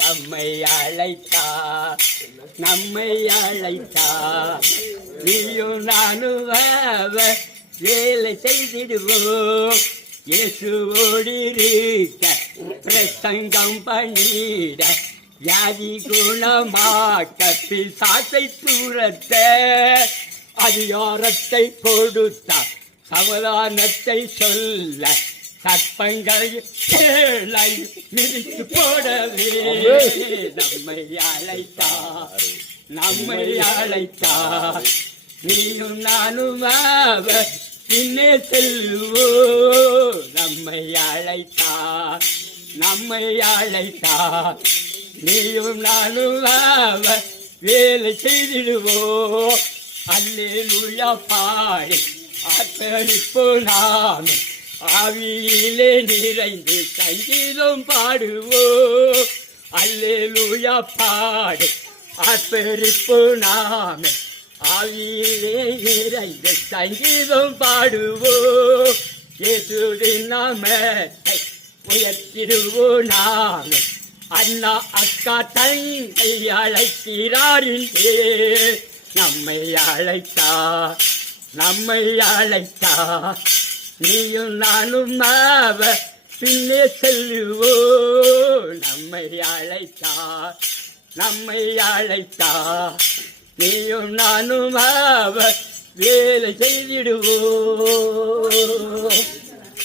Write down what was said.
நம்மை அழைத்தார், நம்மை அழைத்தார். நீயும் நானும் வேலை செய்திடுவோம். இயேசுவோடிருக்க பிரசங்கம் பண்ணிட, வியாதி குணமாக்க, பிசாசை துரத்த அதிகாரத்தை கொடுத்தார். சமாதானத்தை சொல்ல சர்ப்பங்களை கேளை மிதித்து போடவே நம்மை அழைத்தார், நம்மை அழைத்தார். நீயும் நானும் பின்னே செல்லுவோ. நம்மை அழைத்தார், நம்மை அழைத்தார். நீயும் நானும் வேலை செய்திடுவோ. அல்லேலூயா பாடி ஆர்ப்பரிப்பு நாம் ஆவியிலே நிறைந்து சங்கீதம் பாடுவோ. அல்லேலூயா பாடி ஆர்ப்பரிப்பு நாம் ஆவியிலே நிறைந்து சங்கீதம் பாடுவோ. இயேசுவின் நாமத்தை உயர்த்திடுவோ. நாம் அண்ணா அக்கா தங்கை அழைக்கிறாரின்றே நம்மை அழைத்தார், நம்மை அழைத்தார். நீயும் நானும் பின்னே செல்லுவோ. நம்மை அழைத்தார், நம்மை அழைத்தார். நீயும் நானும் வேலை செய்திடுவோ.